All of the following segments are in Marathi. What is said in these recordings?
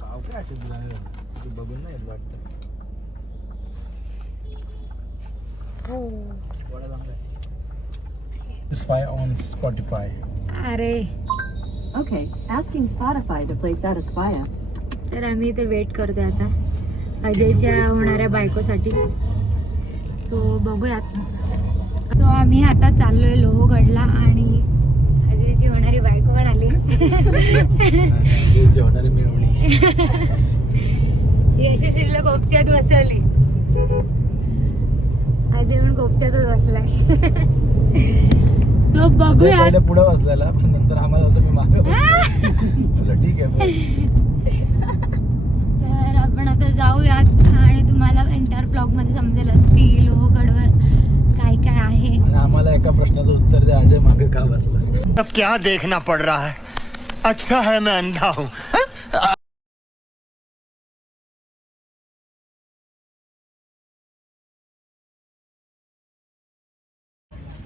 गाव काय असे दिला ते बघून नाही वाटतं. हो. वडा चांगला आहे. Spotify on Spotify. अरे. Okay, asking Spotify to play Satisfyer. तर आम्ही इथे वेट करतोय आता. अजयच्या होणाऱ्या बायकोसाठी. सो बघूयात. सो आम्ही आता चाललोय लोहगडला आणि अजयची होणारी बायको पण आली. यशस्वीला गोपच्यात बसवली. अजय पण गोपच्यातच बसलाय. सो पहिले पुढे बसलेला पण नंतर आम्हाला होतं मी मागे बसलो ठीक आहे. तर आपण आता जाऊयात आणि तुम्हाला एंटायर ब्लॉगमध्ये समजेल की लोहगडवर काय काय आहे. आणि आम्हाला एका प्रश्नाचं उत्तर द्या अजय मागे का बसला अब क्या देखना पड़ रहा है? अच्छा है मैं अंधा हूँ।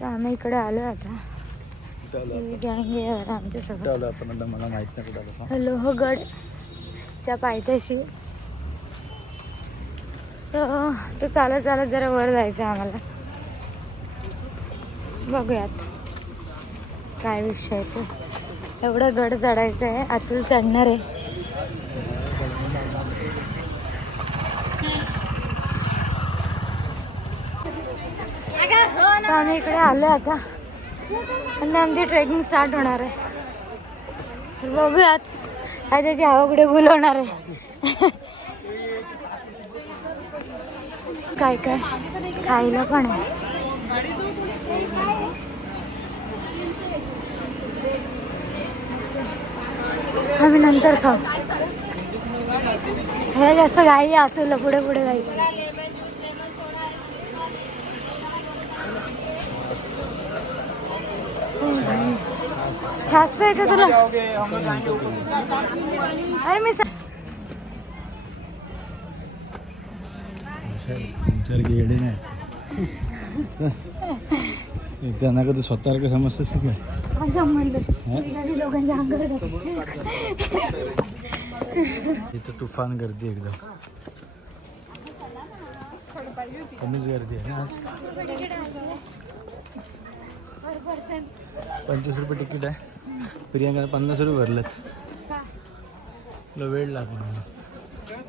आम्ही इकडे आता. आलो ही आहे आमच्या आपण आता? मला माहीत नाही कुठं लोहगडच्या पायथ्याशी. सो तो चालत चालत जरा वर जायचं आहे आम्हाला. बघूयात काय विषय आहे ते. एवढं गड चढायचं आहे आतून चढणार आहे. आम्ही इकडे आलो आता. आणि आमची ट्रेकिंग स्टार्ट होणार आहे. बघूयात. काय त्याची हवा कुठे गुलवणार आहे. काय काय खायला पण आहे. आम्ही नंतर खाऊ. हे जास्त घाई आहे तुला पुढे पुढे जायचं. हो भाई. छास प्यायचं तुला? अरे मी स- तुमच्यासारखी येडे नाही त्यांना कधी स्वतः समजतेस काय? काय अंगावर जाते. इथं तुफान गर्दी एकदम. कमीच गर्दी आहे ना आज. पंचवीस रुपये तिकीट आहे. प्रियांका पन्नास रुपये भरलेत. तुला वेळ लागला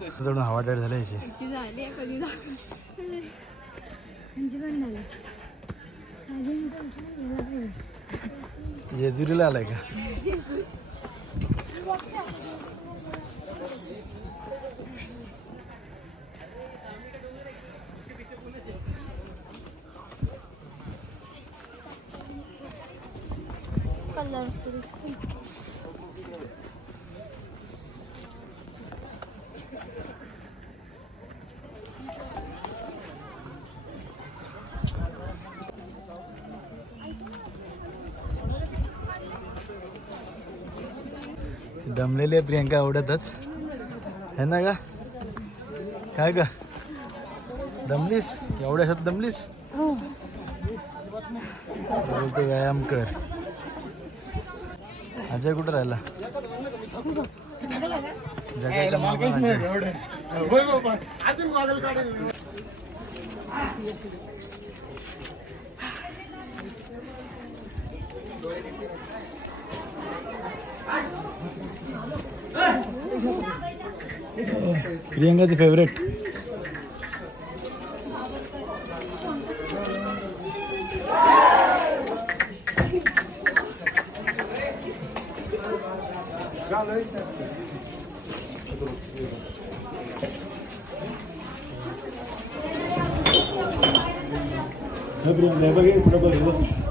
जणू हवा टाईट झालं? याची झालं. जेजुरीला आलाय का? दमलेली आहे प्रियांका एवढ्यातच है ना का काय का दमलीस? एवढ्याशात दमलीस? हो. बोलतो व्यायाम कर. अजय कुठं राहिला? जगाच्या मागून अजय. प्रियंकाचे फेवरेट प्रियंका बघ कुठं बघ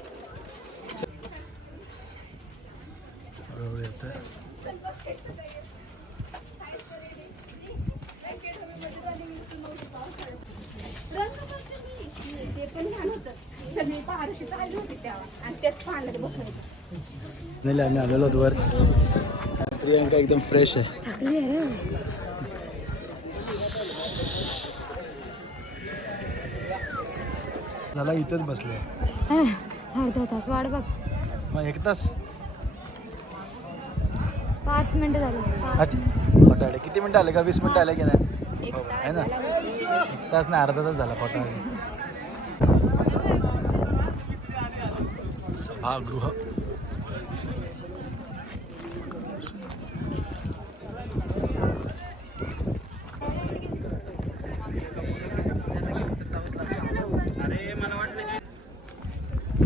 नाही आम्ही आलेलो होतो वर प्रियांका एकदम फ्रेश आहे. झाला इथंच बसलोय हा, अर्धा तास वाट बघ. मग एक तास? पाच मिनिटं झाली. किती मिनिटं आले का? वीस मिनिटं आले की नाही? आहे ना? एक तास नाही अर्धा तास झाला फोटो सभागृह.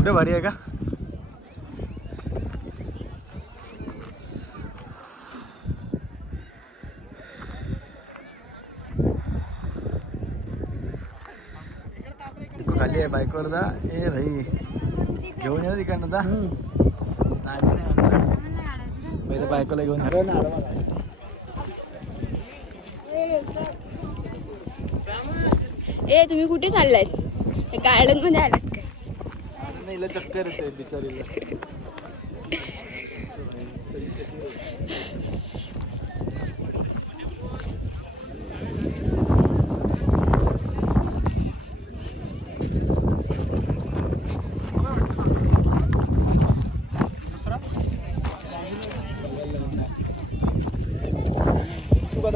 कुठे भारी आहे का? खाली आहे बाईकवर जा ए भाई घेऊन या तिकडनं जा. पहिले बायकोला घेऊन या. ए तुम्ही कुठे चाललायत गार्डनमध्ये आलात नाही हिला चक्कर येते बिचारीला.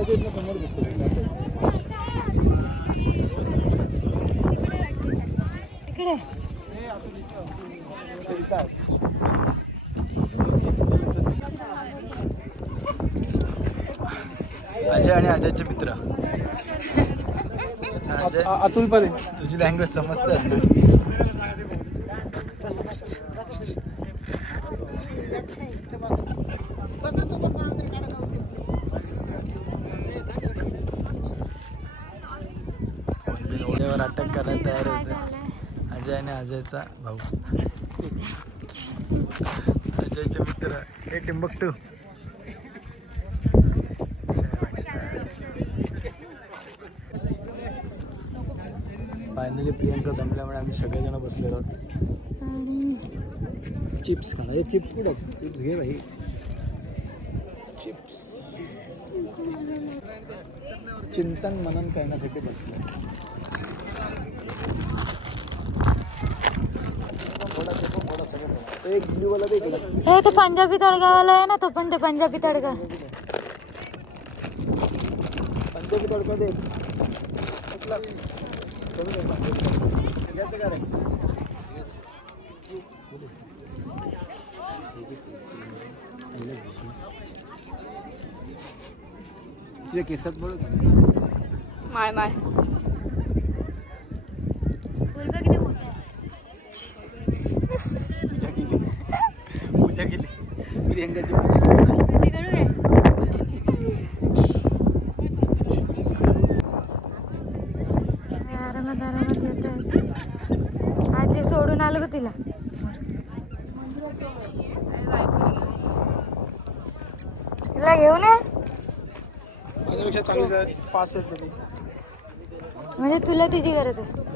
तू समोर दिसतो इकडे. अजय आणि अजयचे मित्र. अजय अतुल पण तुझी लँग्वेज समजते अटॅक करायला तयार होते अजय आणि अजयचा भाऊ. अजयचे मित्र हे टिंबकटू फायनली प्रियंका दमल्यामुळे आम्ही सगळेजण बसलेलो आहोत. चिप्स खाणार हे चिप्स कुठं चिप्स घे भाई चिप्स चिंतन मनन करण्यासाठी बसलो थोडा ते पण थोडा सगळं थोडा. एक ब्ल्यूवाला दे इकडं. हे तो पंजाबी तडकावाला आहे ना तो पण ते पंजाबी तडका पंजाबी तडका दे? तुझ्या केसात बोल माय माय फुलबा किती मोठा आहे पूजा केली पूजा केली पूजा केली आरामात आरामात येत आजी सोडून आलं बघ तिला. तिला घेऊन ये. माझ्यापेक्षा चालू आहे पाच आहेत तरी. म्हणजे तुला तिची गरज आहे.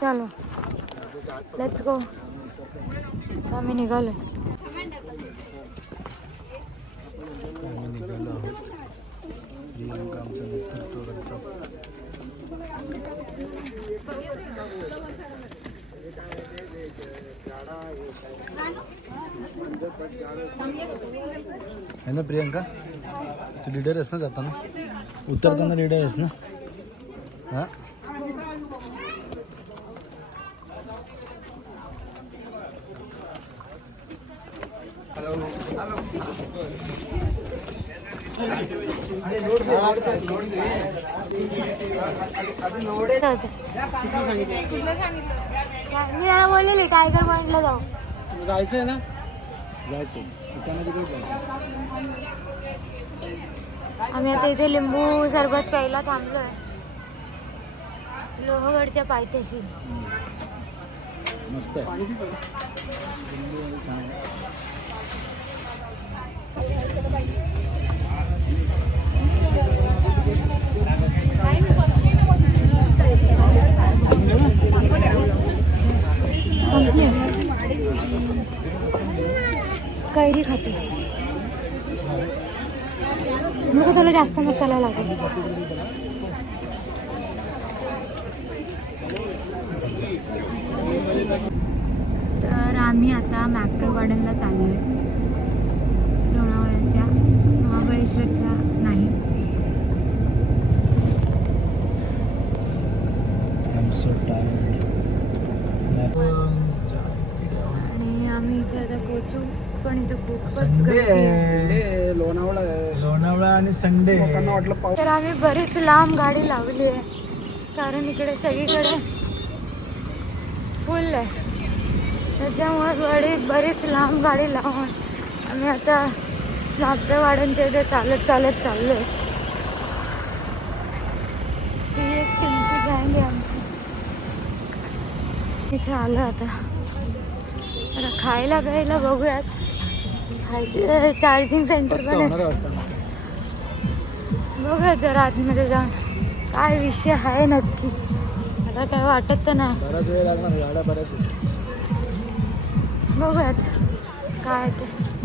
चलो. लेट्स गो आम्ही निघालो आम्ही निघालो आहोत ना प्रियंका? तू लिडर आहेस ना जाताना? उतरताना लिडर आहेस ना? हां जाऊ दे. मी त्याला बोललेली टायगर पॉइंटला जाऊ जायचं आहे ना जायचं आम्ही आता इथे लिंबू सरबत प्यायला थांबलोय. लोहगडच्या पायथ्याशी. मस्त कैरी खाते. मग त्याला जास्त मसाला लागेल तर आम्ही आता मॅप्रो गार्डनला चाललो लोणावळ्याच्या महाबळेश्वरच्या नाही. I'm so tired. पोचू पण इथे खूपच गर्दी आहे. लोणावळा आणि संडे तर आम्ही बरीच लांब गाडी लावली आहे. कारण इकडे सगळीकडे फुल आहे. त्याच्यामुळे बरी बरीच लांब गाडी लावून आम्ही आता नागदेवाड्यांच्या इथे चालत चालत चाललो आहे. ही एक तुमची गँग आहे आमची. इथे आलो आता. खायला प्यायला बघूयात. खायचे चार्जिंग सेंटर पण बघूया जरा आतमध्ये जाऊन. काय विषय आहे नक्की? आता काय वाटत तर नाही. बघूयात. काय ते.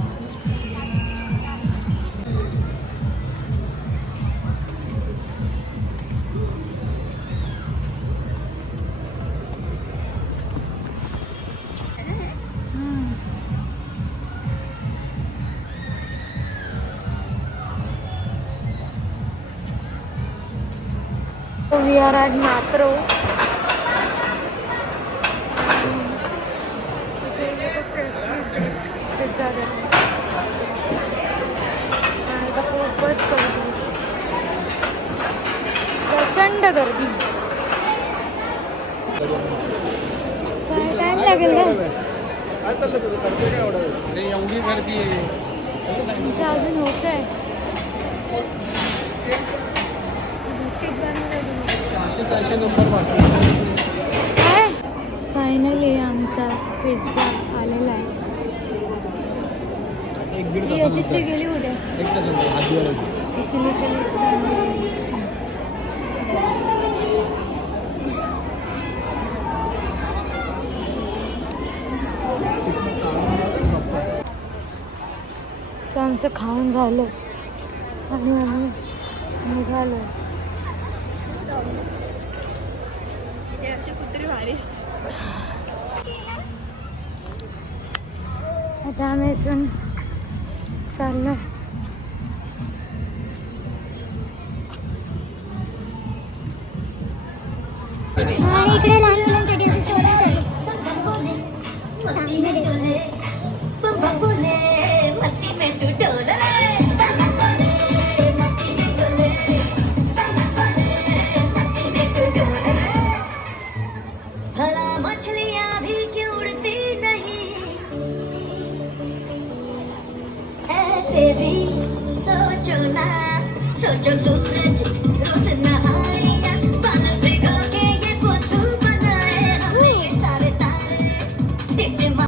We are at Mapro. खूपच गर्दी. प्रचंड गर्दी टाइम लागेल एवढी गर्दी अजून होत आहे काय? फायनली आमचा पिझ्झा आलेला आहे. अशीच ती गेली उद्या. सो आमचं खाऊन झालं. आणि आम्ही निघालो. आता आम्ही इथून चाललो आणि इकडे लहान मुलांसाठी in my